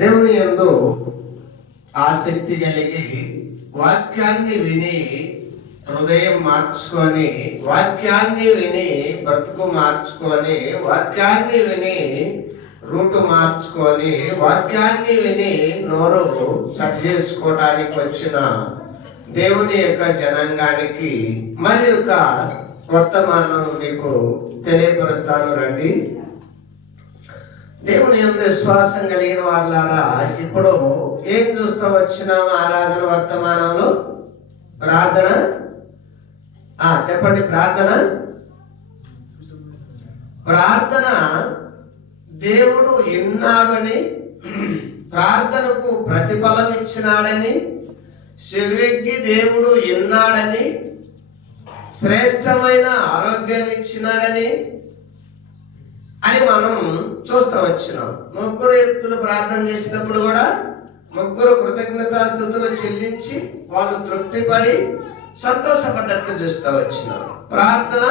దేవుని యందు ఆసక్తి కలిగి వాక్యాన్ని విని హృదయం మార్చుకొని, వాక్యాన్ని విని బ్రతుకు మార్చుకొని, వాక్యాన్ని విని రూటు మార్చుకొని, వాక్యాన్ని విని నోరు సరి చేసుకోవడానికి వచ్చిన దేవుని యొక్క జనాంగానికి మరి యొక్క వర్తమానం మీకు తెలియపరుస్తాను రండి. దేవుని యందు విశ్వాసం కలిగిన వాళ్ళారా, ఇప్పుడు ఏం చూస్తూ వచ్చినాము? ఆరాధన వర్తమానంలో ప్రార్థన. చెప్పండి. ప్రార్థన దేవుడు విన్నాడు అని, ప్రార్థనకు ప్రతిఫలం ఇచ్చినాడని, చెవికి దేవుడు విన్నాడని, శ్రేష్టమైన ఆరోగ్యాన్ని ఇచ్చినాడని అని మనం చూస్తూ వచ్చినాం. ముగ్గురు వ్యక్తులు ప్రార్థన చేసినప్పుడు కూడా ముగ్గురు కృతజ్ఞతాస్తుతులు చెల్లించి వాళ్ళు తృప్తిపడి సంతోషపడ్డట్లు చూస్తూ వచ్చినాం. ప్రార్థన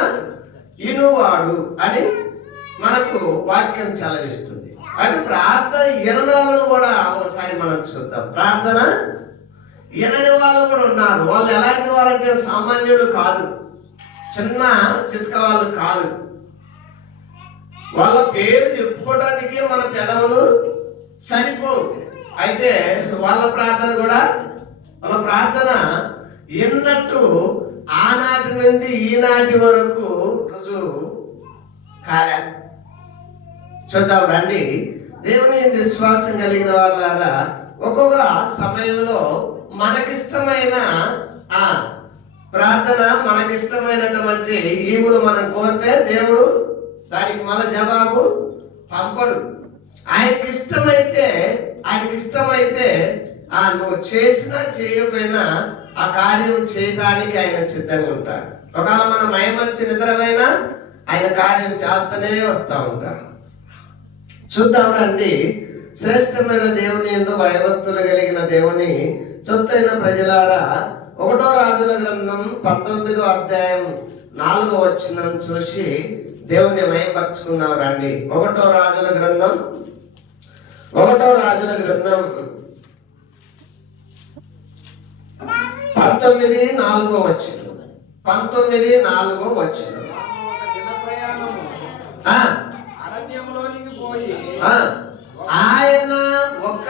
ఇనువాడు అని మనకు వాక్యం చలవిస్తుంది. కానీ ప్రార్థన వినడాలను కూడా ఒకసారి మనం చూద్దాం. ప్రార్థన వినని వాళ్ళు కూడా ఉన్నారు. వాళ్ళు ఎలాంటి వారంటే సామాన్యుడు కాదు, చిన్న చితక వాళ్ళు కాదు. వాళ్ళ పేరు చెప్పుకోవడానికి మన పెదవులు సరిపోవు. అయితే వాళ్ళ ప్రార్థన ఎన్నట్టు ఆనాటి నుండి ఈనాటి వరకు రుజువు కాలే. చూద్దాం రండి. దేవుని విశ్వాసం కలిగిన వాళ్ళారా, ఒక్కొక్క సమయంలో మనకిష్టమైన ప్రార్థన, మనకిష్టమైనటువంటి ఈవులు మనం కోరితే దేవుడు దానికి మళ్ళీ జవాబు పంపడు. ఆయనకి ఇష్టమైతే నువ్వు చేసినా చేయకపోయినా ఆ కార్యం చేయడానికి ఆయన సిద్ధంగా ఉంటాడు. ఒకవేళ మనం మైమర్చి నిద్రపోయినా ఆయన కార్యం చేస్తూనే వస్తూ ఉంటాడు. చూద్దాం రండి. శ్రేష్టమైన దేవుని యందు భయభక్తులు కలిగిన దేవుని సొత్తైన ప్రజలారా, 1 రాజుల గ్రంథం 19వ అధ్యాయం 4వ వచనం చూసి దేవుని మహిమపరుచుకుందాం రండి. 1 రాజుల గ్రంథం 19:4 వచనం. 19:4 వచనం. ఆయన ఒక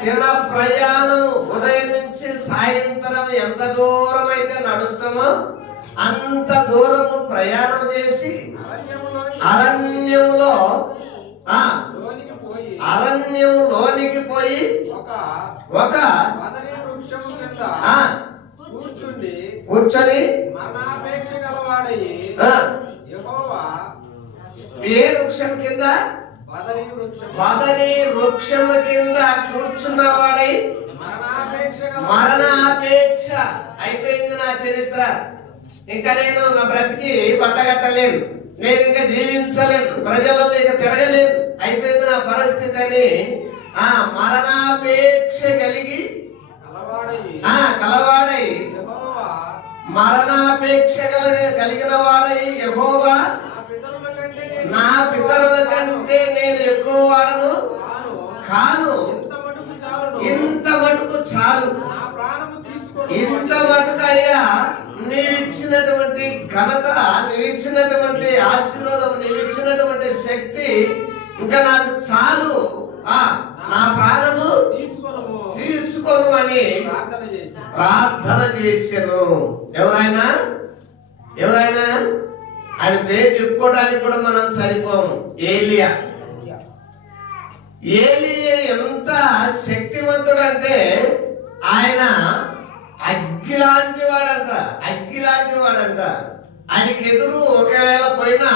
దిన ప్రయాణం, ఉదయం నుంచి సాయంత్రం ఎంత దూరం అయితే నడుస్తామో అంత దూరము ప్రయాణం చేసి అరణ్యములోనికి పోయి ఒక కూర్చొని ఏ వృక్షం కింద? వదరి వృక్షం కింద కూర్చున్నవాడై మరణాపేక్ష. అయిపోయింది నా చరిత్ర, ఇంకా నేను బ్రతికి బట్టగట్టలేను, నేను ఇంకా జీవించలేను, ప్రజలలో ఇక తిరగలేను, అయిపోయింది నా పరిస్థితి అని మరణాపేక్ష కలవాడై మరణాపేక్ష కలిగిన వాడై యెహోవా నా పితరుల కంటే నేను ఎక్కువ వాడను కాను, ఇంత మటుకు చాలు, ఇంత మటుకు అయ్యా నీవిచ్చినటువంటి ఘనత, నీవిచ్చినటువంటి ఆశీర్వాదం, నీవిచ్చినటువంటి శక్తి ఇంకా నాకు చాలు, నా ప్రాణము తీసుకోను అని ప్రార్థన చేశాను. ఎవరైనా ఆయన పేరు చెప్పుకోవడానికి కూడా మనం సరిపోము. ఏలియా ఎంత శక్తివంతుడు అంటే ఆయన అగ్గి లాంటి వాడంట. ఆయనకి ఎదురు ఒకవేళ పోయినా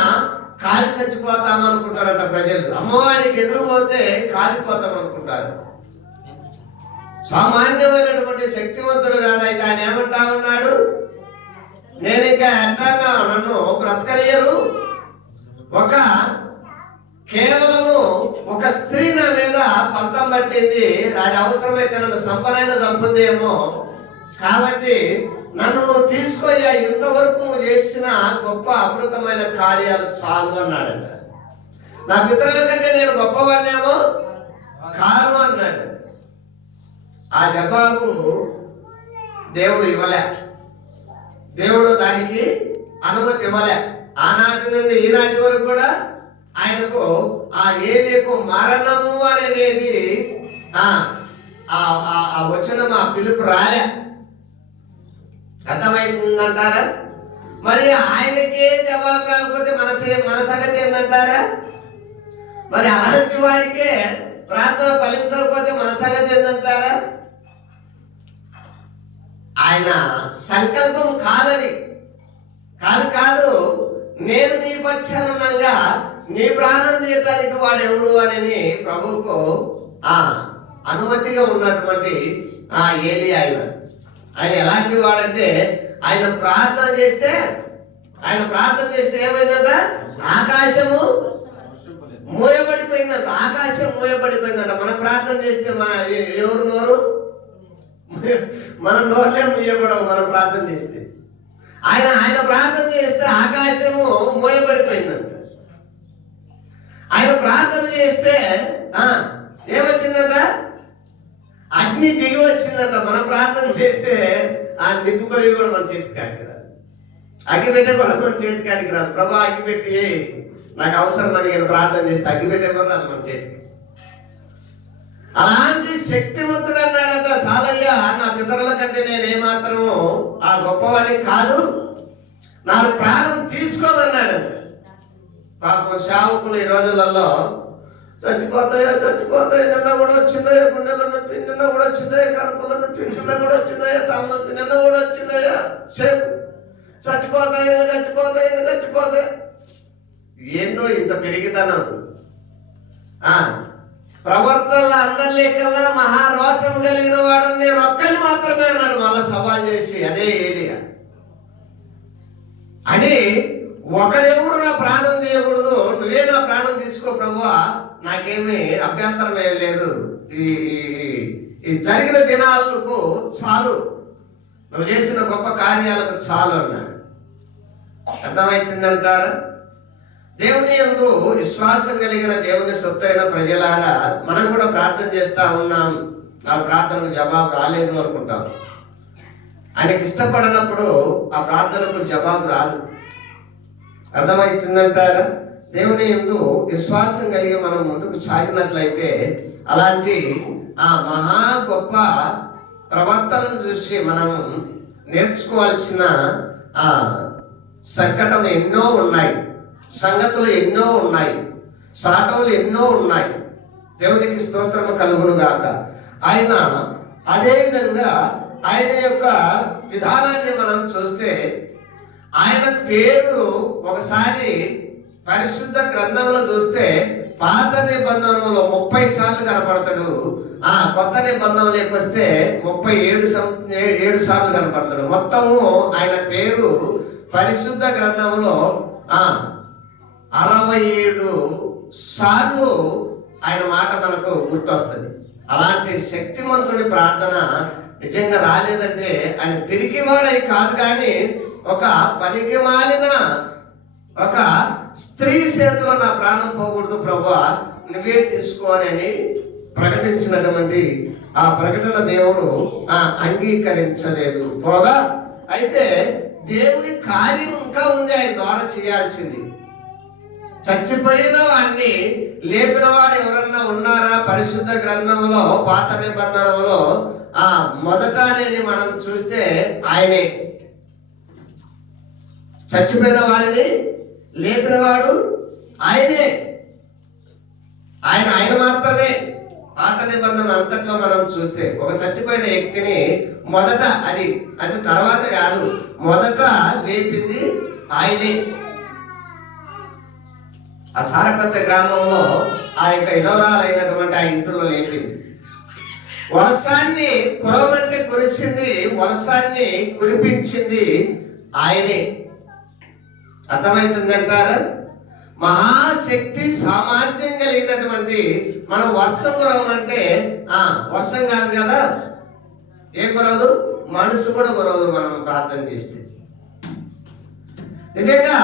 కాలి చచ్చిపోతాం అనుకుంటారంట ప్రజలు. అమ్మో, ఆయనకి ఎదురు పోతే కాలిపోతాం అనుకుంటారు. సామాన్యమైనటువంటి శక్తివంతుడు కాదు. అయితే ఆయన ఏమంటా ఉన్నాడు? నేను ఇంకా ఎట్లాగా నన్ను బ్రతకనియరు, కేవలము ఒక స్త్రీ నా మీద పంతం పట్టింది, అది అవసరమైతే నన్ను చంపుదేమో, కాబట్టి నన్ను నువ్వు తీసుకోయ్యా, ఇంతవరకు నువ్వు చేసిన గొప్ప అమృతమైన కార్యాలు చాలు అన్నాడంట. నా పితరుల కంటే నేను గొప్పవాడినేమో కాదు అన్నాడు. ఆ జవాబు దేవుడు ఇవ్వలే, దేవుడు దానికి అనుమతి ఇవ్వలే. ఆనాటి నుండి ఈనాటి వరకు కూడా ఆయనకు ఆ ఏలీకు మరణము అనేది ఆ వచనం, ఆ పిలుపు రాలే. అర్థమైందంటారా? మరి ఆయనకే జవాబు రాకపోతే మన సంగతి ఏందంటారా? మరి అలాంటి వాడికే ప్రార్థన ఫలించకపోతే మన సంగతి ఏందంటారా? ఆయన సంకల్పం కాదని కాదు నేను నీకు వచ్చానున్నాగా నీ ప్రాణం తీయటానికి వాడెవడు అని ప్రభువుకు అనుమతిగా ఉన్నటువంటి ఆ ఏలి ఆయన ఎలాంటి వాడంటే ఆయన ప్రార్థన చేస్తే ఏమైందంట? ఆకాశము మూయబడిపోయిందంట. ఆకాశం మూయబడిపోయిందంట. మనం ప్రార్థన చేస్తే ఎవరు నోరు? మన నోరులే మూయబడవు మనం ప్రార్థన చేస్తే. ఆయన ప్రార్థన చేస్తే ఆకాశము మూయబడిపోయిందంట. ఆయన ప్రార్థన చేస్తే ఏమొచ్చిందంట? అగ్ని దిగి వచ్చిందంట. మనం ప్రార్థన చేస్తే ఆ నిప్పు కొరివి కూడా మన చేతి కాడికి రాదు, అగ్గిపెట్టే కూడా మన చేతి కాడికి రాదు. ప్రభా అగ్గిపెట్టి నాకు అవసరం అని నేను ప్రార్థన చేస్తే అగ్గిపెట్టే కూడా రాదు మన చేతికి. అలాంటి శక్తివంతుడు అన్నాడంట సాదయ్య, నా పితరుల కంటే నేను ఏమాత్రము ఆ గొప్పవాడిని కాదు, నా ప్రాణం తీసుకోమన్నాడంట. పాపం సేవకులు ఈ రోజులలో చచ్చిపోతాయా నిన్న కూడా వచ్చిందయ్యా, గుండెల నొప్పి నిన్న కూడా వచ్చిందయ్యా, కడుపుల నొప్పి నిన్న కూడా వచ్చిందయ్యా, తల నొప్పి నిన్న కూడా వచ్చిందయ్యా, సేపు చచ్చిపోతాయి ఏందో ఇంత పెరిగితనం. ప్రవర్తనలో అందరి లేకల్లా మహారోషం కలిగిన వాడు నేను ఒక్కడిని మాత్రమే అన్నాడు. మళ్ళా సవాల్ చేసి అదే ఏలియా అని, ఒకడెవడు నా ప్రాణం తీయకూడదు, నువ్వే నా ప్రాణం తీసుకో ప్రభువా, నాకేమీ అభ్యంతరం ఏం లేదు, ఈ జరిగిన దినాలకు చాలు, నువ్వు చేసిన గొప్ప కార్యాలకు చాలు అన్నాడు. అర్థమవుతుందంటారా? దేవుని యందు విశ్వాసం కలిగిన దేవుని సొత్తైన ప్రజలారా, మనం కూడా ప్రార్థన చేస్తా ఉన్నాం, నా ప్రార్థనకు జవాబు రాలేదు అనుకుంటాం. ఆయనకి ఇష్టపడినప్పుడు ఆ ప్రార్థనకు జవాబు రాదు. అర్థమవుతుందంటారా? దేవుని యందు విశ్వాసం కలిగి మనం ముందుకు సాగినట్లయితే అలాంటి ఆ మహా గొప్ప ప్రవర్తనను చూసి మనం నేర్చుకోవాల్సిన సంకటం ఎన్నో ఉన్నాయి, సంగతులు ఎన్నో ఉన్నాయి, సాటవులు ఎన్నో ఉన్నాయి. దేవునికి స్తోత్రము కలుగును గాక. ఆయన అదే విధంగా ఆయన యొక్క విధానాన్ని మనం చూస్తే ఆయన పేరు ఒకసారి పరిశుద్ధ గ్రంథంలో చూస్తే పాత నిబంధనలో 30 సార్లు కనపడతాడు, కొత్త నిబంధనలోకి వస్తే 37 సార్లు కనపడతాడు. మొత్తము ఆయన పేరు పరిశుద్ధ గ్రంథంలో 67 సార్లు ఆయన మాట మనకు గుర్తొస్తుంది. అలాంటి శక్తిమంతుడి ప్రార్థన నిజంగా రాలేదంటే ఆయన పిరికివాడై కాదు, కానీ ఒక పనికి మాలిన ఒక స్త్రీ చేతిలో నా ప్రాణం పోకూడదు ప్రభువా, నువ్వే తీసుకోని ప్రకటించినటువంటి ఆ ప్రకటన దేవుడు అంగీకరించలేదు. పోగా అయితే దేవుని కార్యం ఇంకా ఉంది ఆయన ద్వారా చేయాల్సింది. చచ్చిపోయిన వాడిని లేపిన వాడు ఎవరన్నా ఉన్నారా? పరిశుద్ధ గ్రంథంలో పాత నిబంధనలో మొదట అనేది మనం చూస్తే ఆయనే. చచ్చిపోయిన వారిని లేపినవాడు ఆయనే, ఆయన మాత్రమే. పాత నిబంధన అంతట్లో మనం చూస్తే ఒక చచ్చిపోయిన వ్యక్తిని మొదట అది తర్వాత కాదు, మొదట లేపింది ఆయనే. ఆ సారపత్త గ్రామంలో ఆ యొక్క ఇదవరాలైనటువంటి ఆ ఇంట్లో లేపింది. వర్షాన్ని కురవమంటే కురిసింది, వర్షాన్ని కురిపించింది ఆయనే. అర్థమవుతుందంటారా? మహాశక్తి సామర్థ్యం కలిగినటువంటి మనం వర్షం కురవమంటే వర్షం కాదు కదా, ఏం కురవదు, మనసు కూడా కురవదు మనం ప్రార్థన చేస్తే. నిజంగా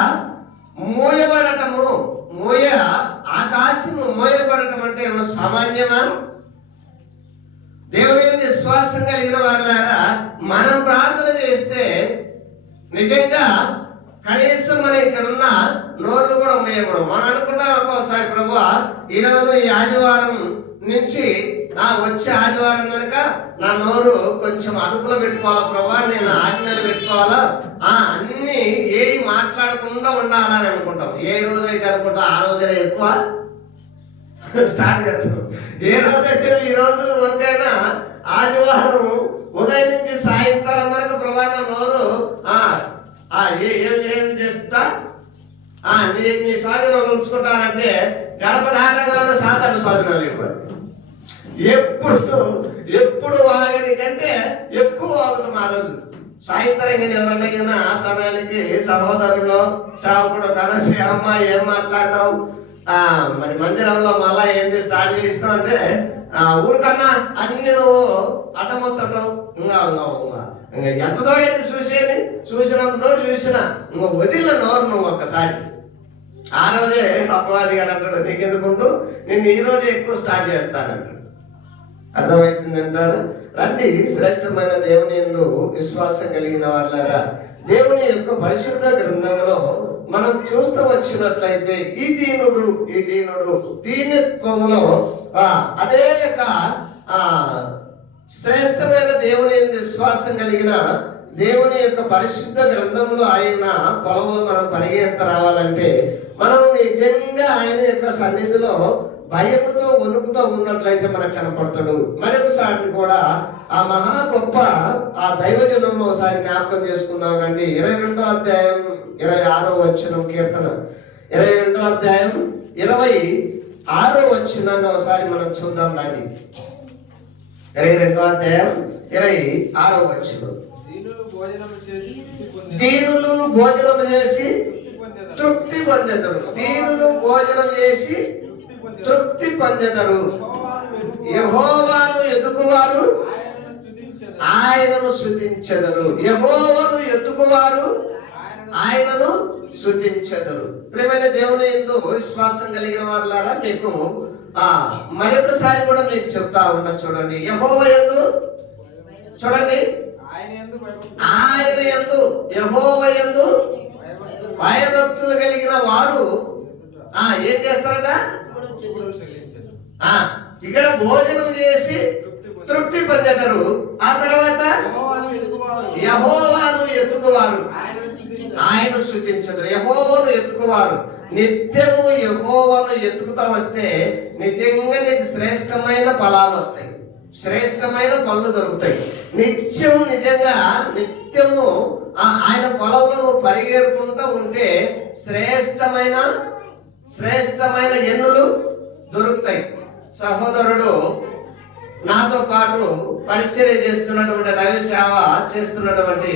ఆకాశము మోయబడటం అంటే సామాన్యమా? దేవుని యందు విశ్వాసం కలిగిన వారులారా, మనం ప్రార్థన చేస్తే నిజంగా కనీసం మన ఇక్కడ ఉన్న నోర్లు కూడా మూయకూడదు. మనం అనుకుంటాం ఒక్కోసారి, ప్రభువా ఈరోజు ఈ ఆదివారం నుంచి వచ్చే ఆదివారం కనుక నా నోరు కొంచెం అదుపులో పెట్టుకోవాలా ప్రభువా, నేను ఆజ్ఞలు పెట్టుకోవాలా, అన్ని ఏవి మాట్లాడకుండా ఉండాలని అనుకుంటాం. ఏ రోజు అయితే అనుకుంటాం ఆ రోజునే ఎక్కువ స్టార్ట్ చేస్తాం. ఏ రోజైతే ఈ రోజు వరకైనా ఆదివారం ఉదయం నుంచి సాయంత్రం వరకు ప్రభా నా నోరు ఏం చేస్తా నీ స్వాధీనం ఉంచుకుంటానంటే గడప దాటగలను సాధారణ స్వాధీనాలు ఇవ్వాలి. ఎప్పుడు వాగని కంటే ఎక్కువ వాగుతాం ఆ రోజు. సాయంత్రం కానీ ఎవరన్నా ఆ సమయానికి సహోదరులు సేవకుడు కలిసి అమ్మ ఏం మాట్లాడినావు, మరి మందిరంలో మళ్ళా ఏంది స్టార్ట్ చేసినావు అంటే ఊరికన్నా అన్ని నువ్వు అడ్డమొత్తటం ఇంకా ఎంతతోడైతే చూసినంతతో చూసినా ఇంకా వదిలిన నోరు నువ్వు ఒక్కసారి. ఆ రోజే అపవాది గారు అంటాడు, నీకెందుకుంటూ నిన్ను ఈ రోజే ఎక్కువ స్టార్ట్ చేస్తానంటాడు. అర్థమవుతుంది అంటారు. రండి, శ్రేష్టమైన దేవుని యందు విశ్వాసం కలిగిన వాళ్ళారా, దేవుని యొక్క పరిశుద్ధ గ్రంథంలో మనం చూస్తూ వచ్చినట్లయితే ఈ దీనుడు దీనత్వంలో అదే యొక్క శ్రేష్టమైన దేవుని యందు విశ్వాసం కలిగిన దేవుని యొక్క పరిశుద్ధ గ్రంథంలో ఆయన పొలంలో మనం పరిగెత్త రావాలంటే మనం నిజంగా ఆయన యొక్క సన్నిధిలో భయముతో వణుకుతో ఉన్నట్లయితే మనకు కనపడతాడు. మరొకసారి కూడా ఆ మహా గొప్ప ఆ దైవజనం ఒకసారి జ్ఞాపకం చేసుకున్నాం రండి. 22వ అధ్యాయం 26వ వచనం, కీర్తన 22వ అధ్యాయం 26వ వచనాన్ని ఒకసారి మనం చూద్దాం రండి. 22వ అధ్యాయం 26వ వచనం. దీనులు భోజనం చేసి తృప్తి పొందెదరు. దీనులు భోజనం చేసి తృప్తి పొందెదరు. యెహోవాను ఎదుకువారు ఆయనను స్తుతించెదరు. యెహోవాను ఎదుకువారు ఆయనను స్తుతించెదరు. ప్రియమైన దేవుని యందు విశ్వాసం కలిగిన వారులారా, మీకు మరొకసారి కూడా మీకు చెప్తా ఉన్నా చూడండి. యెహోవా యందు చూడండి, ఆయన యందు యెహోవా యందు భయభక్తులు కలిగిన వారు ఏం చేస్తారట? ఇక్కడ భోజనం చేసి తృప్తి పొందెదరు. ఆ తర్వాత యెహోవాను ఎత్తుకువారు ఆయన సూచించదు. యెహోవాను ఎత్తుకువారు. నిత్యము యెహోవాను ఎత్తుకుతా వస్తే నిజంగా నీకు శ్రేష్టమైన ఫలాలు వస్తాయి, శ్రేష్టమైన పనులు దొరుకుతాయి. నిత్యము ఆయన పొలంలో నువ్వు పరిగెరుకుంటూ ఉంటే శ్రేష్టమైన ఎన్నులు దొరుకుతాయి. సహోదరుడు నాతో పాటు పరిచర్య చేస్తున్నటువంటి దైవ సేవ చేస్తున్నటువంటి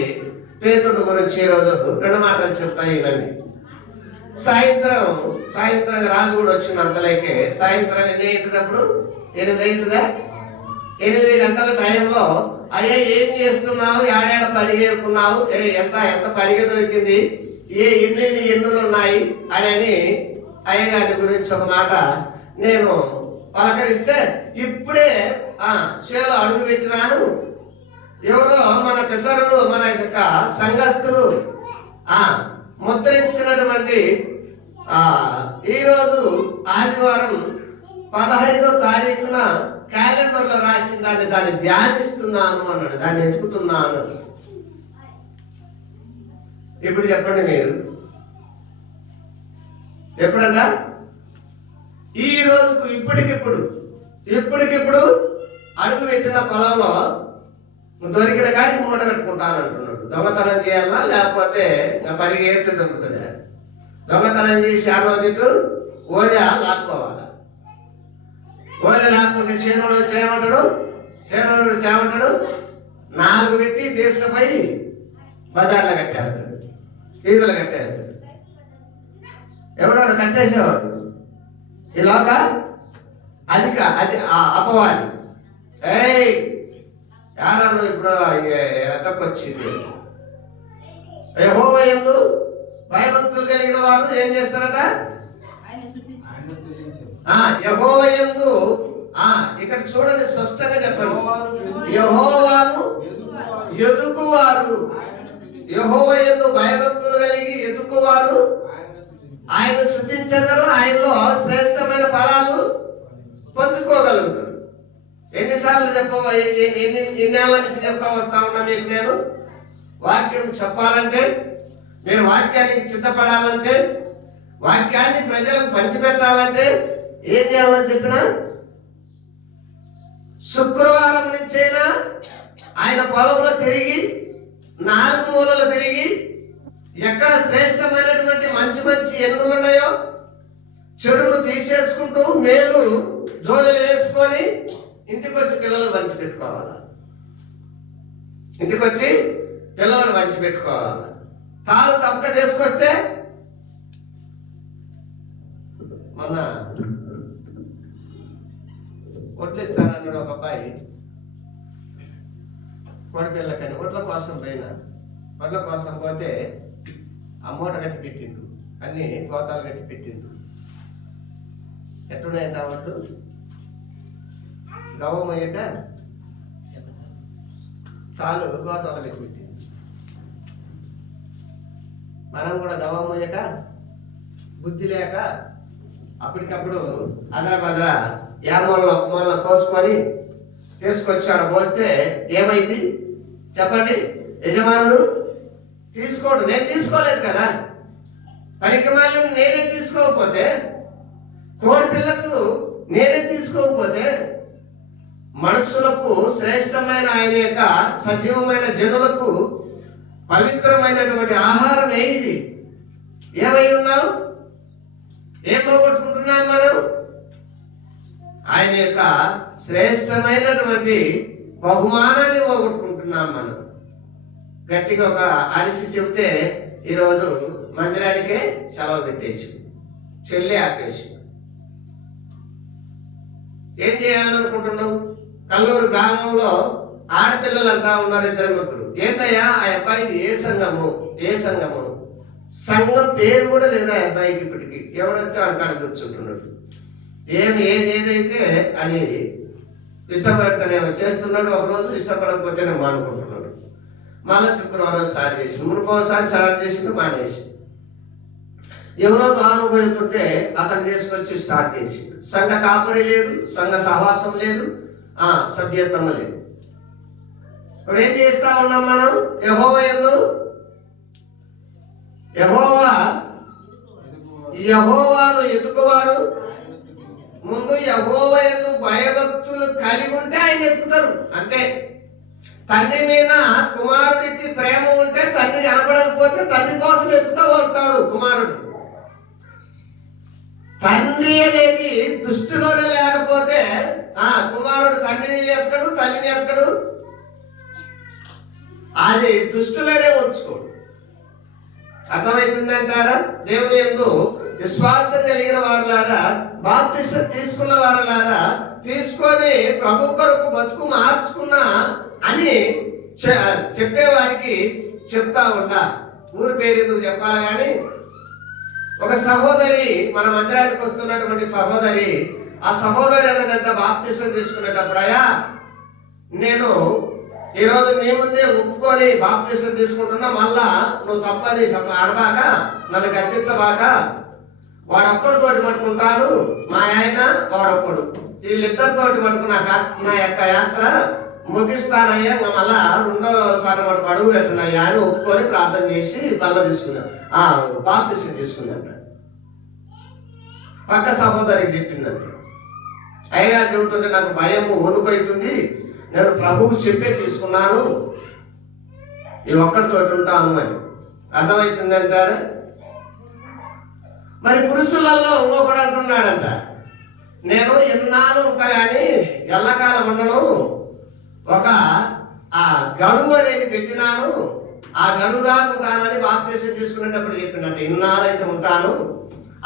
పేతుడు గురించి ఈరోజు 2 మాటలు చెప్తాయినండి. సాయంత్రం రాజు కూడా వచ్చినంతలోకే సాయంత్రం 8 గంటల టైంలో అయ్యా ఏం చేస్తున్నావు, ఏడాడ పరిగెరుకున్నావు, ఎంత పరిగె దొరికింది, ఎన్ని ఎన్నులు ఉన్నాయి అని అయ్యగారి గురించి ఒక మాట నేను పలకరిస్తే, ఇప్పుడే చేలో అడుగు పెట్టినాను, ఎవరో మన పెద్దలు మన యొక్క సంఘస్థులు ముద్రించినటువంటి ఈరోజు ఆదివారం 15వ తారీఖున క్యాలెండర్లో రాసిన దాన్ని ధ్యానిస్తున్నాను అన్నాడు, దాన్ని ఎత్తుకుతున్నాను. ఇప్పుడు చెప్పండి మీరు, ఎప్పుడంట? ఈ రోజుకు ఇప్పటికిప్పుడు అడుగు పెట్టిన పొలంలో దొరికిన కాడికి మూట కట్టుకుంటాను అంటున్నాడు. దొంగతనం చేయాలా లేకపోతే పరిగెట్టు దొరుకుతుంది. దొంగతనం చేసి ఆరోజు ఓజా లాక్కోవాలా. ఓజా లాక్కుంటే చేనుడు చేయమంటాడు 4 పెట్టి తీసుకుపోయి బజార్లో కట్టేస్తాడు, వీధులు కట్టేస్తాడు. ఎవడో కట్టేసేవాడు ఈ లోక అది అపవాది. యారను ఇప్పుడు ఎతకొచ్చింది. యెహోవా యందు భయభక్తులు కలిగిన వారు ఏం చేస్తారట? యెహోవా యందు ఇక్కడ చూడండి, స్పష్టంగా చెప్పండి. యెహోవాను ఎదుకువారు, యెహోవా యందు భయభక్తులు కలిగి ఎదుకువారు ఆయన స్తుతించెదరు, ఆయనలో శ్రేష్టమైన ఫలాలు పొందుకోగలుగుతారు. ఎన్నిసార్లు ఎన్నేళ్ళ నుంచి చెప్తా వస్తా ఉన్నా మీకు నేను, వాక్యం చెప్పాలంటే, మీరు వాక్యానికి సిద్ధపడాలంటే, వాక్యాన్ని ప్రజలకు పంచిపెట్టాలంటే ఏం చేయాలని చెప్పిన, శుక్రవారం నుంచైనా ఆయన పొలంలో తిరిగి 4 మూలలు తిరిగి ఎక్కడ శ్రేష్టమైనటువంటి మంచి మంచి ఎన్నులు ఉన్నాయో చెడును తీసేసుకుంటూ మేలు జోలులు వేసుకొని ఇంటికి వచ్చి పిల్లలకు పంచిపెట్టుకోవాలి. ఇంటికి వచ్చి పిల్లలకు పంచిపెట్టుకోవాలి. తాను తప్పక తీసుకొస్తే, మొన్న ఒడ్లు ఇస్తానన్నాడు ఒక అబ్బాయి, కొడపిల్లకని ఒడ్ల కోసం పోయినా, ఒడ్ల కోసం పోతే ఆ మూట కట్టి పెట్టిండు, అన్ని గోతాలు కట్టి పెట్టిండు. ఎట్టున్నాయంట ఒడ్లు, గవమయ్యాక తాలు గోతాలు కట్టి పెట్టిండు. మనం కూడా గవమయ్యాక బుద్ధి లేక అప్పటికప్పుడు అదర బదర మూల కోసుకొని తీసుకొచ్చాడు. పోస్తే ఏమైంది చెప్పండి? యజమానుడు తీసుకోడు. నేను తీసుకోలేదు కదా, పరికమాలను నేనే తీసుకోకపోతే, కోడి పిల్లకు నేనే తీసుకోకపోతే, మనుషులకు శ్రేష్టమైన ఆయన యొక్క సజీవమైన జనులకు పవిత్రమైనటువంటి ఆహారం ఏది? ఏమై ఉన్నావు? ఏం పోగొట్టుకుంటున్నాం మనం? ఆయన యొక్క శ్రేష్టమైనటువంటి బహుమానాన్ని పోగొట్టుకుంటున్నాం మనం. గట్టిగా ఒక అడిసి చెబితే ఈరోజు మందిరానికే సెలవు పెట్టేసి చెల్లి ఆపేసి ఏం చేయాలనుకుంటున్నావు? కల్లూరు గ్రామంలో ఆడపిల్లలు అంటా ఉన్నారు 2-3. ఏంటయ్యా ఆ అబ్బాయిది ఏ సంఘము? ఏ సంఘము? సంఘం పేరు కూడా లేదా ఆ అబ్బాయికి ఇప్పటికి. ఎవడైతే వాడికాడ కూర్చుంటున్నాడు. ఏదైతే అది ఇష్టపడితేనేమో చేస్తున్నాడు, ఒకరోజు ఇష్టపడకపోతేనే మానుకుంటున్నాడు. మళ్ళీ శుక్రవారం స్టార్ట్ చేసింది, మునుకోసారి స్టార్ట్ చేసింది, మానేసి ఎవరో తానుభవిస్తుంటే అతను తీసుకొచ్చి స్టార్ట్ చేసిండు. సంఘ కాపరి లేదు, సంఘ సహవాసం లేదు, సభ్యత్వం లేదు. ఇప్పుడు ఏం చేస్తా ఉన్నాం మనం? యెహోవాను ఎదుకువారు ముందు యెహోవా యందు భయభక్తులు కలిగి ఉంటే ఆయన ఎత్తుకుతారు. అంతే. తండ్రి మీద కుమారుడికి ప్రేమ ఉంటే తండ్రి కనపడకపోతే తండ్రి కోసం ఎత్తుకుతూ ఉంటాడు కుమారుడు. తండ్రి అనేది దుష్టులోనే లేకపోతే కుమారుడు తండ్రిని ఎత్తకడు, తల్లిని ఎత్తకడు. అది దుష్టులోనే ఉంచుకోడు. అర్థమవుతుందంటారా? దేవుని యందు విశ్వాసం కలిగిన వారులారా, బాప్తిసం తీసుకున్న వారులారా, తీసుకొని ప్రభు కొరకు బతుకు మార్చుకున్న అని చెప్పేవారికి చెప్తా ఉంటా. ఊరి పేరు ఎందుకు చెప్పాలి కానీ, ఒక సహోదరి మన మందిరానికి వస్తున్నటువంటి సహోదరి, ఆ సహోదరి అన్నదంట బాప్తిసం తీసుకునేటప్పుడయ్యా, నేను ఈరోజు నీ ముందే ఒప్పుకొని బాప్తిసం తీసుకుంటున్నా, మళ్ళా నువ్వు తప్పని అనబాక, నన్ను గద్దించబాక, వాడొక్కడితోటి పట్టుకుంటాను, మా ఆయన వాడొక్కడు, వీళ్ళిద్దరితోటి పట్టుకున్న నా యొక్క యాత్ర ముగిస్తానయ్యా, మళ్ళా 2వ మటుకు అడుగు పెట్టనయ్యా అని ఒప్పుకొని ప్రార్థన చేసి బల్ల తీసుకున్నా, బాప్తిసం తీసుకున్నాను. పక్క సహోదరికి చెప్పిందంట, అయ్యగారు చెబుతుంటే నాకు భయము వణుకవుతుంది, నేను ప్రభువుకు చెప్పే తీసుకున్నాను, ఈ ఒక్కడితోటి ఉంటాను అని. అర్థమవుతుంది అంటారా? మరి పురుషులలో ఇంకొకడు అంటున్నాడంట, నేను ఎన్నాళ్ళు ఉంటా కానీ ఎల్లకాలం ఉండను, ఒక గడువు అనేది పెట్టినాను, ఆ గడువు దాకా ఉంటానని బాప్తిసం తీసుకునేటప్పుడు చెప్పినట్టు ఇన్నాళ్ళైతే ఉంటాను,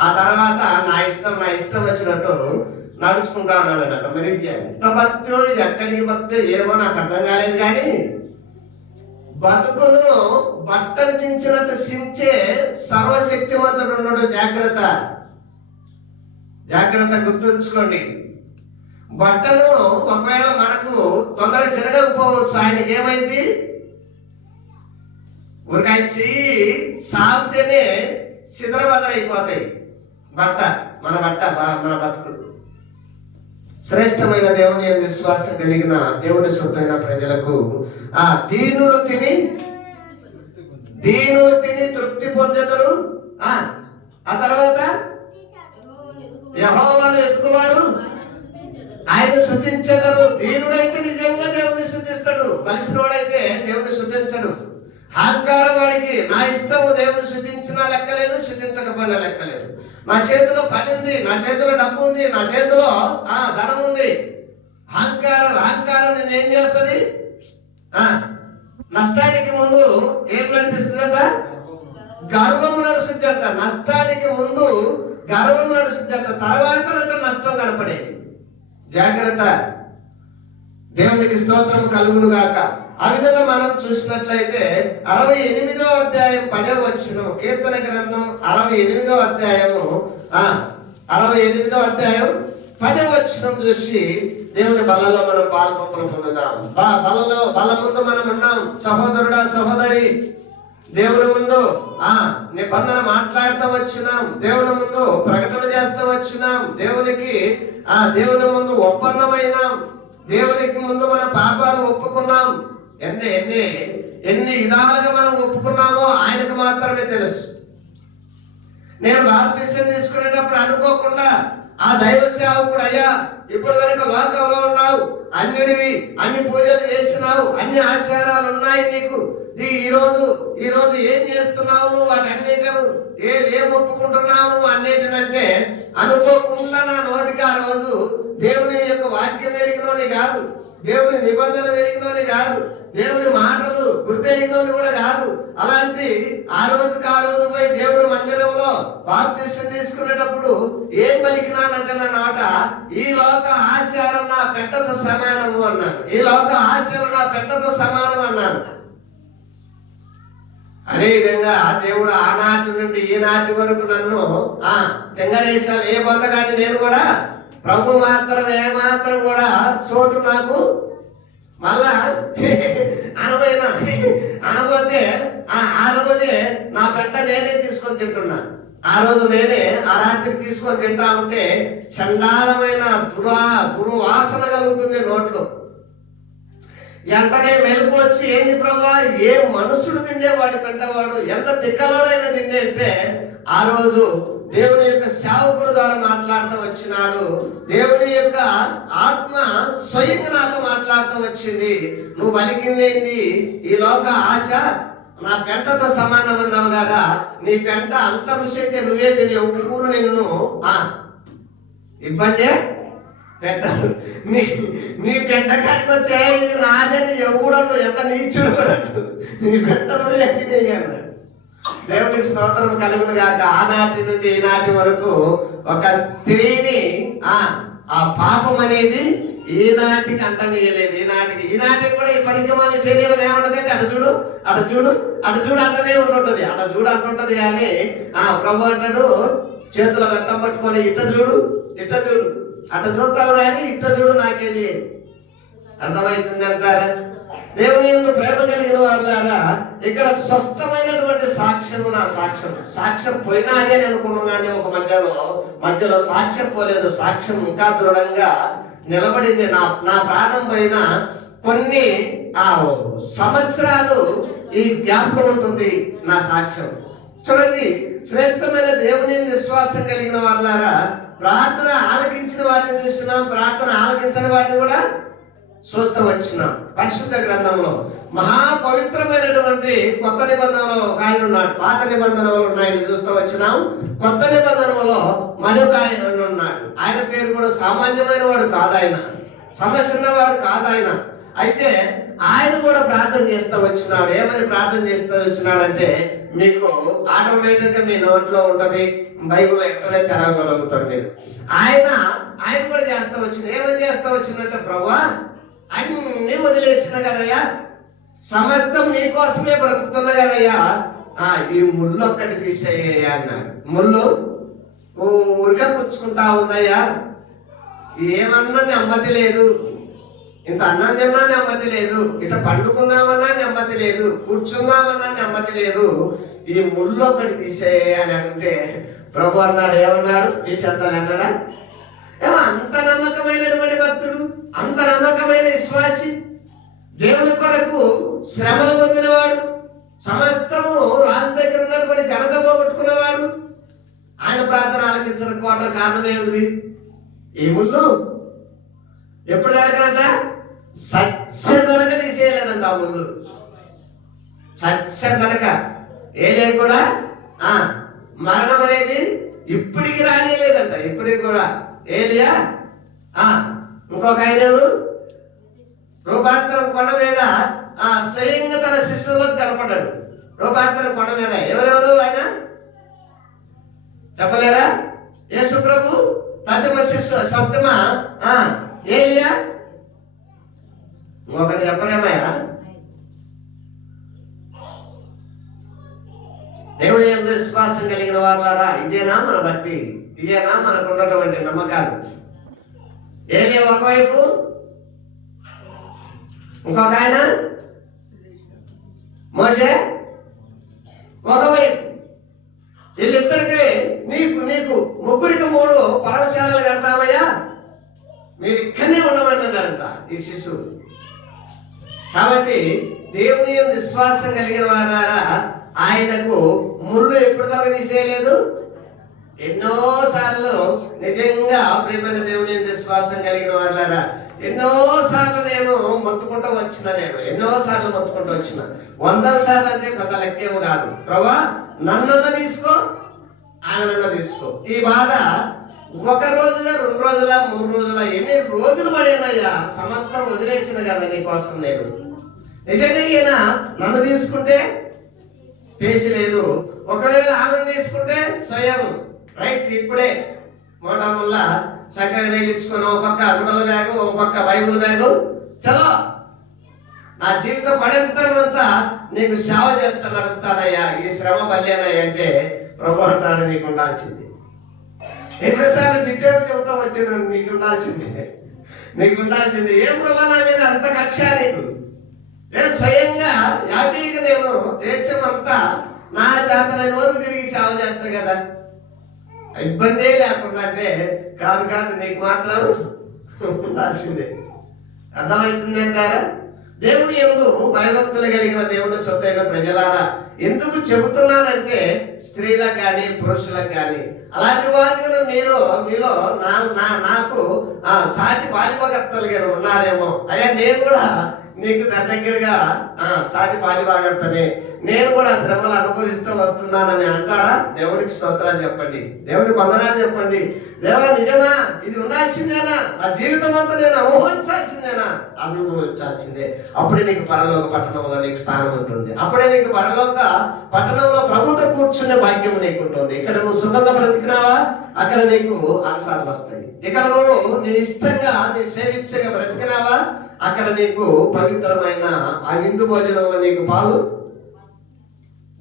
ఆ తర్వాత నా ఇష్టం వచ్చినట్టు నడుచుకుంటాను అన్నట్టు. మరి ఇది ఎంత భక్తో, ఇది ఎక్కడికి భక్తో ఏమో నాకు అర్థం కాలేదు. కానీ బతుకును బట్టలు చించినట్టు చించే సర్వశక్తివంతుడు ఉన్నాడు. జాగ్రత్త గుర్తుంచుకోండి. బట్టలు ఒకవేళ మనకు తొందరగా జరగకపోవచ్చు, ఆయనకి ఏమైంది, ఉరికాయించి సాగితేనే సిదరబదలైపోతాయి మన బతుకు. శ్రేష్టమైన దేవుని విశ్వాసం కలిగిన దేవుని సొత్తైన ప్రజలకు దీనులు తిని తృప్తి పొందెదరు. ఆ తర్వాత యెహోవాను ఎత్తుకువారు ఆయన స్తుతించెదరు. దీనుడైతే నిజంగా దేవుని స్తుతిస్తాడు, బలిసినోడైతే దేవుని స్తుతించడు. అహంకారం వాడికి నా ఇష్టము, దేవుని స్తుతించినా లెక్కలేదు, స్తుతించకపోయినా లెక్కలేదు. నా చేతిలో పని ఉంది, నా చేతిలో డబ్బు ఉంది, నా చేతిలో ధనం ఉంది. అహంకారం నేను ఏం చేస్తుంది, నష్టానికి ముందు ఏం నడిపిస్తుందంట, గర్వము నడుస్తుందంట. నష్టానికి ముందు గర్వం నడుస్తుందంట, తర్వాత నష్టం కనపడేది. జాగ్రత్త. దేవునికి స్తోత్రం కలుగును గాక. ఆ విధంగా మనం చూసినట్లయితే 68వ అధ్యాయం 10వ వచనం, కీర్తన గ్రంథం 68వ అధ్యాయము 68వ అధ్యాయం 10వ వచనం చూసి దేవుని బలలో మనం పాల్పంపులు పొందుదాం. బల ముందు మనం ఉన్నాం. సహోదరుడా సహోదరి, దేవుని ముందు నిబంధన మాట్లాడుతూ వచ్చినాం, దేవుని ముందు ప్రకటన చేస్తూ వచ్చినాం, దేవుని ముందు ఒప్పందమైనాం, దేవునికి ముందు మన పాపాలు ఒప్పుకున్నాం. ఎన్ని విధాలుగా మనం ఒప్పుకున్నామో ఆయనకు మాత్రమే తెలుసు. నేను బాప్తిసం తీసుకునేటప్పుడు అనుకోకుండా ఆ దైవ సేవకుడు, అయ్యా ఇప్పుడు కనుక లోకంలో ఉన్నావు, అన్ని పూజలు చేసినావు, అన్ని ఆచారాలు ఉన్నాయి నీకు, ఈ రోజు ఏం చేస్తున్నావు నువ్వు, వాటన్నిటిను ఏం ఒప్పుకుంటున్నావు నువ్వు అన్నిటినంటే, అనుకోకుండా నా నోటికి ఆ రోజు దేవుని యొక్క వాక్యం ఎరిగినోని కాదు, దేవుని నిబంధన ఎరిగినోని కాదు, దేవుని మాటలు గుర్తెరిగినోని కూడా కాదు. అలాంటి ఆ రోజు పోయి దేవుని మందిరంలో బాప్తిసం తీసుకునేటప్పుడు ఏం పలికినానంటే నా నోట, ఈ లోక ఆచారం నా పెట్టతో సమానము అన్నాను. ఈ లోక ఆచారం నా పెట్టతో సమానం అన్నాను. అదే విధంగా దేవుడు ఆనాటి నుండి ఈనాటి వరకు నన్ను తెంగరేశాలు ఏ పొందగాని నేను కూడా ప్రభు మాత్రం ఏమాత్రం కూడా చోటు నాకు మళ్ళా అనబోతే ఆ రోజే నా పెంట నేనే తీసుకొని తింటున్నా. ఆ రోజు నేనే ఆ రాత్రి తీసుకొని తింటా ఉంటే చండాలమైన దుర్వాసన కలుగుతుంది నోట్లో. ఎంతనే మెలకు వచ్చి, ఏంది ప్రభా, ఏ మనుషుడు తిండేవాడు పెంటవాడు, ఎంత తిక్కలోడైనా తిండే అంటే ఆ రోజు దేవుని యొక్క సేవకుల ద్వారా మాట్లాడుతూ వచ్చినాడు. దేవుని యొక్క ఆత్మ స్వయంగా నాతో మాట్లాడుతూ వచ్చింది. నువ్వు పలికిందేంది, ఈ లోక ఆశ నా పెంటతో సమానం అన్నావు కదా, నీ పెంట అంత రుచి అయితే నువ్వే తిని ఊరు నిన్ను ఇబ్బందే పెట్టారు. నీ పెంట కాడికి వచ్చే ఇది నాదని ఎవడను, ఎంత నీచుడు నీ పెంట నువ్వే తినేయాలి. దేవునికి స్తోత్రం కలుగును గాక. ఆనాటి నుండి ఈనాటి వరకు ఒక స్త్రీని ఆ పాపం అనేది ఈనాటికి అంటనీయలేదు. ఈనాటికి కూడా ఈ పరికమాల శరీరం ఏమంటదంటే అటు చూడు అంటనే ఉంటుంటది. కానీ ప్రభు అంటాడు, చేతుల వెత్తం పట్టుకొని ఇట్ట చూడు అట్ట చూస్తావు కానీ ఇట్ట చూడు నాకేది అర్థమవుతుంది అంటారా? దేవుని యందు ప్రేమ కలిగిన వాళ్ళారా, ఇక్కడ స్పష్టమైనటువంటి సాక్ష్యము నా సాక్ష్యం పోయినాది అని అనుకున్నాం. కానీ ఒక మధ్యలో సాక్ష్యం పోలేదు. సాక్ష్యం ఇంకా దృఢంగా నిలబడింది. నా ప్రాణం పైన కొన్ని సంవత్సరాలు ఈ జ్ఞాపకం ఉంటుంది నా సాక్ష్యం. చూడండి, శ్రేష్టమైన దేవుని విశ్వాసం కలిగిన వాళ్ళారా, ప్రార్థన ఆలకించిన వారిని చూస్తున్నాం, ప్రార్థన ఆలకించని వారిని కూడా చూస్తూ వచ్చినాం. పరిశుద్ధ గ్రంథంలో మహాపవిత్రమైనటువంటి కొత్త నిబంధనలో ఒక ఆయన ఉన్నాడు, పాత నిబంధనలో ఉన్నాయని చూస్తూ వచ్చినాం. కొత్త నిబంధనలో మరొక ఆయన ఉన్నాడు. ఆయన పేరు కూడా సామాన్యమైన వాడు కాదు, ఆయన సమస్యన్నవాడు కాదు. అయితే ఆయన కూడా ప్రార్థన చేస్తూ వచ్చినాడు. ఏమని ప్రార్థన చేస్తూ వచ్చినాడంటే, మీకు ఆటోమేటిక్ గా మీ నోట్లో ఉంటది, బైబుల్ ఎక్కడే చదవగలుగుతారు మీరు. ఆయన కూడా చేస్తూ వచ్చిన ఏమని చేస్తూ వచ్చిందంటే, ప్రభువా అన్ని వదిలేసిన కదయ్యా, సమస్తం నీకోసమే బ్రతుకుతున్నా కదయ్యా, ఈ ముళ్ళు ఒక్కటి తీసేయ్యా అన్నాడు. ముళ్ళు ఊరిగా పుచ్చుకుంటా ఉందయ్యా, ఏమన్నా నెమ్మది లేదు, ఇంత అన్నం తిన్నా నెమ్మది లేదు, ఇట పండుకుందామన్నా నెమ్మది లేదు, కూర్చుందామన్నా నెమ్మది లేదు. ఈ ముళ్ళు ఒకటి తీసేయ అని అడిగితే ప్రభు అన్నాడు, ఏమన్నాడు? తీసేస్తాను అన్నాడా? ఏమో అంత నమ్మకమైనటువంటి భక్తుడు, అంత నమ్మకమైన విశ్వాసి, దేవుని కొరకు శ్రమలు పొందినవాడు, సమస్తము రాజు దగ్గర ఉన్నటువంటి ఘనత పోగొట్టుకున్నవాడు, ఆయన ప్రార్థన ఆలకించకపోవడం కారణం ఏమిటి? ఈ ముళ్ళు ఎప్పుడు జరగనంట? సత్యదనక తీసేయలేదంట. ఆ ముళ్ళు సత్యదనక ఏలే కూడా మరణం అనేది ఇప్పటికి రానియలేదంట. ఇప్పటికి కూడా ఏలియా ఇంకొక ఆయన ఎవరు? రూపాంతరం కొండ మీద స్వయంగా తన శిష్యులకు కనపడ్డాడు. రూపాంతరం కొండ మీద ఎవరెవరు ఆయన చెప్పలేరా? యేసు ప్రభు, ప్రతిమ శిష్యు సప్తమ, ఏలియా, ఒకటి చెప్పలేమయ్యా. దేవుని యందు విశ్వాసం కలిగిన వారులారా, ఇదేనా మన భక్తి? ఇదేనా మనకు ఉన్నటువంటి నమ్మకాలు? ఏలియా ఒకవైపు, ఇంకొక ఆయన మోసే ఒకవైపు. వీళ్ళిద్దరికి నీకు ముగ్గురికి 3 పర్వశాలలు కడతామయ్యా, మీరు ఇక్కడనే ఉండమన్నారంట ఈ శిశువు. కాబట్టి దేవుని యందు విశ్వాసం కలిగిన వారారా, ఆయనకు ముళ్ళు ఎప్పుడు తొలగనీసేయలేదు. ఎన్నోసార్లు నిజంగా ప్రియమైన దేవుని యందు విశ్వాసం కలిగిన వారారా, ఎన్నోసార్లు నేను మొత్తుకుంటూ వచ్చిన, ఎన్నోసార్లు మొత్తుకుంటూ వచ్చిన, 100 సార్లు అంటే పెద్ద లెక్కేమో కాదు. ప్రభా నన్నన్న తీసుకో, ఆమెనన్న తీసుకో. ఈ బాధ 1 రోజులా, 2 రోజులా, 3 రోజులా, ఎన్ని రోజులు పడేనయ్యా, సమస్తం వదిలేసిన కదా నీకోసం నేను. నిజంగా ఈయన నన్ను తీసుకుంటే పేసి లేదు, ఒకవేళ ఆమెను తీసుకుంటే స్వయం రైట్ ఇప్పుడే మోటాముల్లా చక్కగా తగిలించుకొని ఒక పక్క గుడల బ్యాగు, ఒక పక్క బైబుల్ బ్యాగు, చలో నా జీవిత పడంతరమంతా నీకు సేవ చేస్తా నడుస్తానయ్యా, ఈ శ్రమ బల్లేనయ్యా అంటే ప్రభు అంటాడు, నీకు ఉండాల్సింది. ఎన్నోసార్లు బిడ్డలు చెబుతా వచ్చాను, నీకు ఉండాల్సిందే, నీకు ఉండాల్సింది. ఏం ప్రభు నా మీద అంత కక్ష నీకు? నేను స్వయంగా హ్యాపీగా నేను దేశం అంతా నా చేతనైన వరకు తిరిగి సేవ చేస్తా కదా, ఇబ్బందే లేకుండా. అంటే కాదు నీకు మాత్రం ఉండాల్సిందే. అర్థమవుతుంది అంటారా? దేవుని యందు భయభక్తులు కలిగిన దేవుని సొత్తైన ప్రజలారా, ఎందుకు చెబుతున్నానంటే స్త్రీలకు కానీ పురుషులకు కానీ అలాంటి వారు మీలో నాకు సాటి బాలిభగత్తలుగా ఉన్నారేమో. అయ్యా నేను కూడా నీకు దగ్గరగా సాటి పాలిభాగర్తనే, నేను కూడా శ్రమలు అనుభవిస్తూ వస్తున్నానని అంటారా? దేవునికి స్తోత్రాలు చెప్పండి, దేవునికి వందనాలు చెప్పండి. దేవా నిజమా, ఇది ఉండాల్సిందేనా? నా జీవితం అంతా నేను అనుభవించాల్సిందేనా? అనుభవించాల్సిందే. అప్పుడే నీకు పరలోక పట్టణంలో నీకు స్థానం ఉంటుంది. అప్పుడే నీకు పరలోక పట్టణంలో ప్రభుతో కూర్చునే భాగ్యం నీకు ఉంటుంది. ఇక్కడ నువ్వు సుఖంగా బ్రతికినావా, అక్కడ నీకు అలసాట్లు వస్తాయి. ఇక్కడ నువ్వు నీ ఇష్టంగా నీ సేవించగా బ్రతికినావా, అక్కడ నీకు పవిత్రమైన ఆ విందు భోజనంలో నీకు పాలు.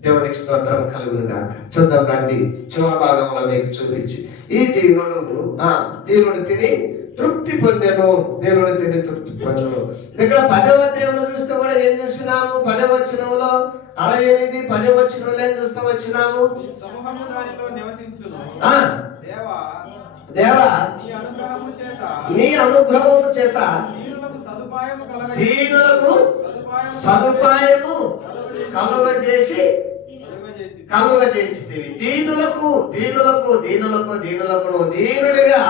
దేవునికి స్తోత్రం కలుగును గాక. చూద్దాం రండి, చివరి భాగంలో మీకు చూపించి. ఈ దీనుడు తిని తృప్తి పొందెను, దేవుడు తిని తృప్తి పొందెను. ఇక్కడ 10వ అధ్యాయంలో చూస్తే కూడా ఏం చూస్తున్నాము? 10వ వచనంలో 68, 10వ వచనంలో ఏం చూస్తూ వచ్చినాము? దేవా నీ అనుగ్రహము చేత దీనులకు సదుపాయము కలుగజేసితివి. దీనులకు నువ్వు దీనుడిగా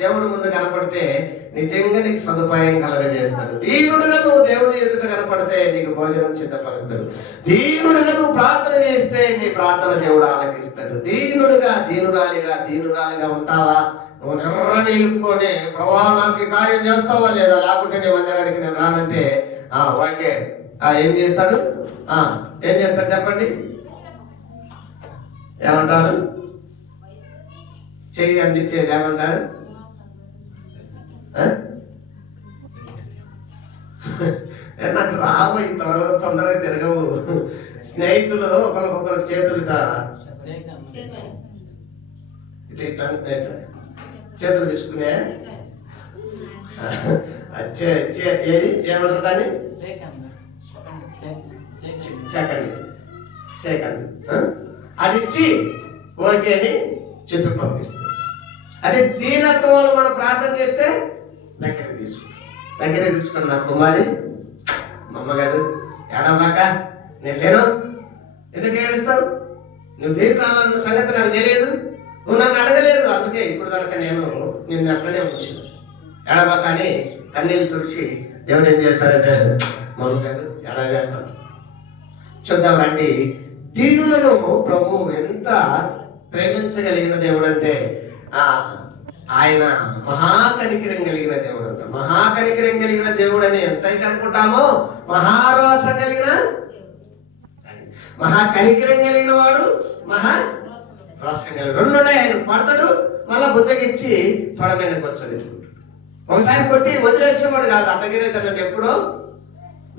దేవుడి ముందు కనపడితే నిజంగా నీకు సదుపాయం కలగజేస్తాడు. దీనుడుగా నువ్వు దేవుని ఎదుట కనపడితే నీకు భోజనం సిద్ధపరుస్తాడు. దీనుడుగా నువ్వు ప్రార్థన చేస్తే నీ ప్రార్థన దేవుడు ఆలకిస్తాడు. దీనురాలిగా ఉంటావా? నువ్వు నెర్ర నిలుపుకొని ప్రభా నాకు ఈ కార్యం చేస్తావా లేదా, లేకుంటే నీ మందిరానికి నేను రానంటే ఓకే ఏం చేస్తాడు చెప్పండి, ఏమంటారు? చెయ్యి అందించేది ఏమంటారు? నాకు రాబోయి తర్వాత తొందరగా తిరగవు. స్నేహితులు ఒకరికొకరు చేతులు చేతులు విసుకునే ఏది ఏమంటారు దాన్ని? సెకండ్ అది ఇచ్చి ఓకే అని చెప్పి పంపిస్తుంది. అదే దీనత్వంలో మనం ప్రార్థన చేస్తే దగ్గర తీసుకుని నా కుమారి మమ్మ కాదు ఏడమ్మాక నేను లేను, ఎందుకు ఏడుస్తావు, నువ్వు దేనికి రావాలన్న సంగతి నాకు తెలియదు, నువ్వు నన్ను అడగలేదు, అందుకే ఇప్పుడు కనుక నేను నిన్ను అట్లనే ఉంచాను ఎడబాక అని కన్నీళ్ళు తుడిచి దేవుడు ఏం చేస్తాడంటే మమ్మ కాదు ఎడగా. చూద్దాం రండి, దీనులను ప్రభు ఎంత ప్రేమించగలిగిన దేవుడు అంటే ఆయన మహాకనికరం కలిగిన దేవుడు అంట. మహాకనికరం కలిగిన దేవుడు అని ఎంతైతే అనుకుంటామో మహారోషం కలిగిన మహాకనికరం కలిగిన వాడు మహారోషం కలిగిన రెండు ఉన్నాయి. ఆయన పడతాడు, మళ్ళా బుజ్జగిచ్చి తొడ మీద కూర్చొని ఒకసారి కొట్టి వదిలేసేవాడు కాదు. అట్టగిరైతే ఎప్పుడో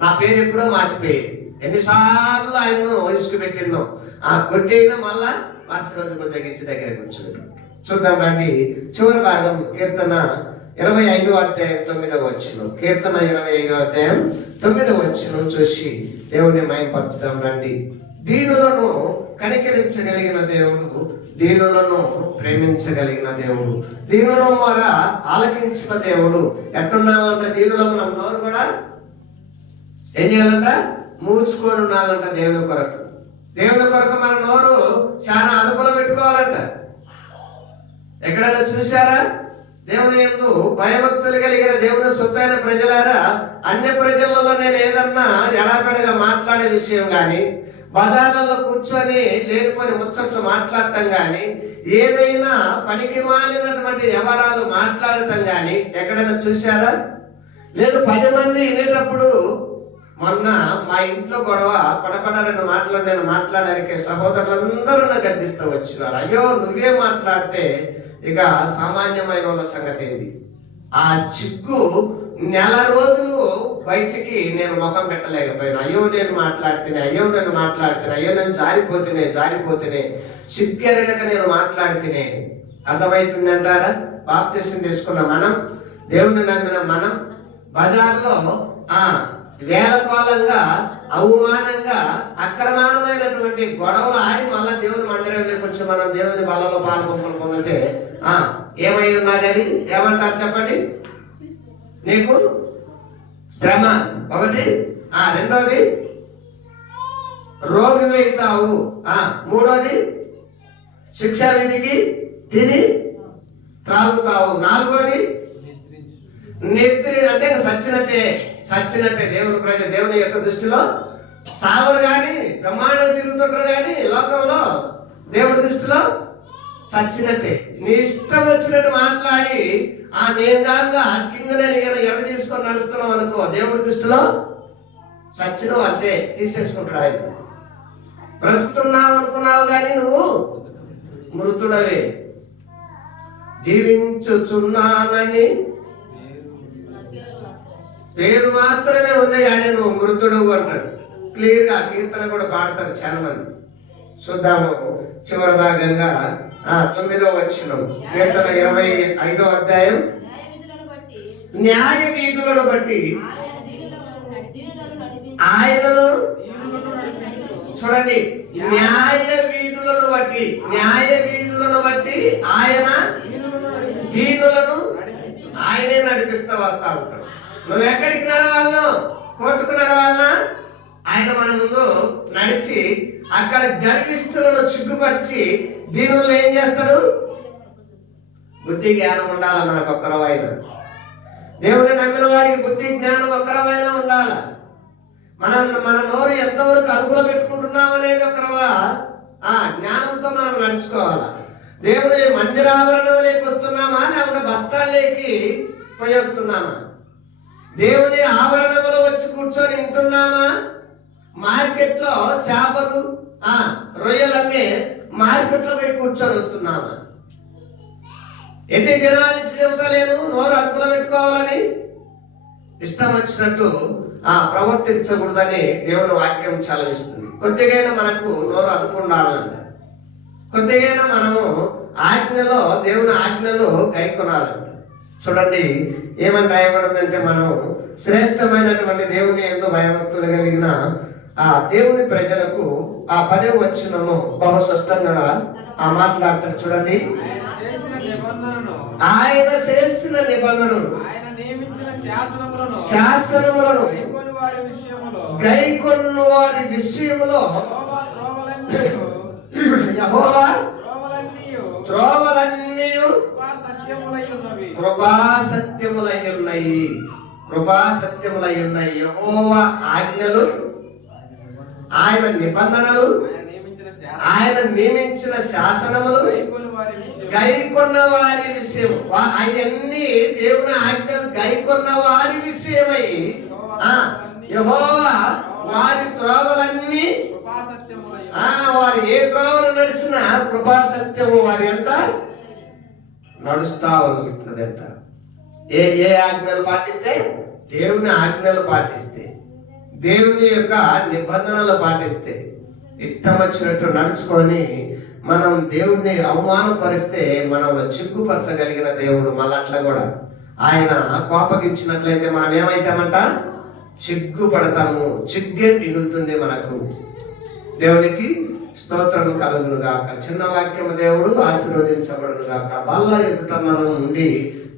నా పేరు ఎప్పుడో మార్చిపోయేది. ఎన్నిసార్లు ఆయన్ను ఇసుకు పెట్టినో కొట్టేయను మళ్ళా మరుసటి రోజు బుజ్జగిచ్చి దగ్గర కూర్చొని. చూద్దాం రండి, చివరి భాగం కీర్తన 25వ అధ్యాయం 9వ వచనం. కీర్తన 25వ అధ్యాయం 9వ వచనం చూసి దేవుని మహిమపరచుదాం రండి. దీనులను కనికరించగలిగిన దేవుడు, దీనులను ప్రేమించగలిగిన దేవుడు, దీనుల మొర ఆలకించిన దేవుడు. ఎట్టున్నాలంట దీనుల మనం నోరు కూడా ఏం చేయాలంట? మూసుకొని ఉండాలంట దేవుని కొరకు. దేవుని కొరకు మన నోరు చాలా అదుపులో పెట్టుకోవాలంట. ఎక్కడన్నా చూశారా? దేవుని యందు భయభక్తులు కలిగిన దేవుని సొత్తైన ప్రజలారా, అన్య ప్రజలలో నేను ఏదన్నా ఎడాపెడగా మాట్లాడే విషయం కానీ, బజార్లలో కూర్చొని లేనిపోని ముచ్చట్లు మాట్లాడటం కానీ, ఏదైనా పనికి మాలినటువంటి వ్యవహారాలు మాట్లాడటం కానీ ఎక్కడైనా చూశారా? లేదు 10 మంది వినేటప్పుడు, మొన్న మా ఇంట్లో గొడవ పడపడ 2 మాటలు నేను మాట్లాడడానికి సహోదరులందరూ నాకు గద్దిస్తూ వచ్చినారు. అయ్యో నువ్వే మాట్లాడితే ఇక సామాన్యమైన వాళ్ళ సంగతి ఏంది? ఆ చిక్కు నెల రోజులు బయటికి నేను ముఖం పెట్టలేకపోయినా, అయ్యో నేను మాట్లాడితేనే, అయ్యో నేను జారిపోతేనే సిగ్గెరగక నేను మాట్లాడితేనే. అర్థమవుతుంది అంటారా? బాప్తిసం తీసుకున్న మనం, దేవుని నమ్మిన మనం బజార్లో వేలకోలంగా అవమానంగా అక్రమానమైనటువంటి గొడవలు ఆడి మళ్ళా దేవుని మందిరంలోకి వచ్చి మనం దేవుని బలలో పాల్గొంపులు పొందితే ఏమై ఉన్నది? అది ఏమంటారు చెప్పండి? నీకు శ్రమ ఒకటి, రెండోది రోగి అవుతావు, మూడోది శిక్షా విధికి తిని త్రాగుతావు, నాలుగోది నిద్ర అంటే సచ్చినట్టే దేవుని యొక్క దృష్టిలో సావరు కానీ బ్రహ్మాండంగా తిరుగుతుంటారు కానీ లోకంలో దేవుడి దృష్టిలో సచ్చినట్టే. నీ ఇష్టం వచ్చినట్టు మాట్లాడి నేను కాక అక్కింగా నేను ఎర్ర తీసుకొని నడుస్తున్నావు అనుకో, దేవుడి దృష్టిలో సచ్చినవు, అంతే తీసేసుకుంటాడు ఆయన. బ్రతుకుతున్నావు అనుకున్నావు కానీ నువ్వు మృతుడవే. జీవించుచున్నానని పేరు మాత్రమే ఉంది కానీ నువ్వు మృతుడు అంటాడు. క్లియర్గా కీర్తన కూడా పాడతారు చాలా మంది. చూద్దాము చివరి భాగంగా 9వ వచనం, కీర్తన 25వ అధ్యాయం. న్యాయ వీధులను బట్టి ఆయనను చూడండి, న్యాయ వీధులను బట్టి ఆయన దీనులను ఆయనే నడిపిస్తా వస్తా ఉంటాడు. నువ్వు ఎక్కడికి నడవాలనో, కోర్టుకు నడవాలనా, ఆయన మన ముందు నడిచి అక్కడ గర్విష్ఠులను సిగ్గుపరిచి దీనులను ఏం చేస్తాడు? బుద్ధి జ్ఞానం ఉండాల మనకు ఒక్కరవైన. దేవుని నమ్మిన వారికి బుద్ధి జ్ఞానం ఒక్కరవైనా ఉండాల. మన నోరు ఎంతవరకు అదుపులో పెట్టుకుంటున్నాం అనేది ఒకరవా జ్ఞానంతో మనం నడుచుకోవాలా. దేవుని మందిరావరణంలోకి వస్తున్నామా, లేకుంటే బస్టాండ్లోకి పోయి వస్తున్నామా? దేవుని ఆవరణంలో వచ్చి కూర్చొని ఉంటున్నామా? మార్కెట్లో చేపలు రొయ్యలమ్మే మార్కెట్లో పోయి కూర్చొని వస్తున్నామా? ఎన్ని దినాల నుంచి చెబుతలేను నోరు అదుపులో పెట్టుకోవాలని, ఇష్టం వచ్చినట్టు ప్రవర్తించకూడదని దేవుని వాక్యం చలవిస్తుంది. కొద్దిగైనా మనకు నోరు అదుపు ఉండాలంట. కొద్దిగైనా మనము దేవుని ఆజ్ఞలో గైకొనాలంట. చూడండి, ఏమని రాయబడిందంటే, మనం శ్రేష్టమైనటువంటి దేవుని యందు భయభక్తులు కలిగిన ఆ దేవుని ప్రజలకు ఆ 10వ వచనము బహు స్పష్టంగా ఆ మాట్లాడతారు. చూడండి, ఆయన చేసిన నిబంధనను శాసనములను గైకొన్న వారి విషయములో యెహోవా త్రోవలన్నీ కృపా సత్యములై ఉన్నాయి. కృపా సత్యములై ఉన్నాయి. యెహోవా ఆజ్ఞలు, ఆయన నిబంధనలు, ఆయన నియమించిన శాసనములు గైకొన్న వారి విషయం. అవన్నీ దేవుని ఆజ్ఞలు గైకొన్న వారి విషయమై యెహోవా వారి త్రోవలన్నీ, వారు ఏ త్రోవలు నడిచినా కృపా సత్యము వారి అంట నడుస్తా ఉంటుందంట. ఏ ఆజ్ఞలు పాటిస్తే? దేవుని ఆజ్ఞలు పాటిస్తే, దేవుని యొక్క నిబంధనలు పాటిస్తే, ఇష్టం వచ్చినట్టు నడుచుకొని మనం దేవుణ్ణి అవమానపరిస్తే మనల్ని చిక్కుపరచగలిగిన దేవుడు. మళ్ళీ అట్లా కూడా ఆయన కోపగించినట్లయితే మనం ఏమైతామంట? చిగ్గుపడతాము. చిగ్గే మిగులుతుంది మనకు. దేవునికి స్తోత్రం కలుగును గాక. చిన్న వాక్యము దేవుడు ఆశీర్వదించబడును గాక. బల్ల ఎదుట మనం ఉండి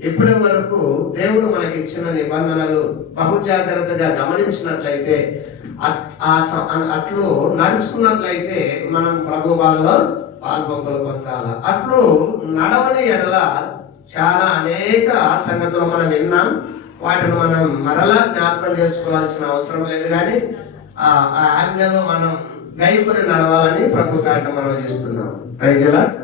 ఇప్పటి వరకు దేవుడు మనకి ఇచ్చిన నిబంధనలు బహు జాగ్రత్తగా గమనించినట్లయితే, అట్లు నడుచుకున్నట్లయితే మనం ప్రభు వాళ్ళలో పాల్పొంగలు పొందాల. అట్లు నడవని ఎడల చాలా అనేక సంగతులు మనం విన్నాం. వాటిని మనం మరలా జ్ఞాపకం చేసుకోవాల్సిన అవసరం లేదు. కానీ ఆ ఆజ్ఞలు మనం గైకొని నడవాలని ప్రభు కారణం మనం చేస్తున్నాం. Praise the lord.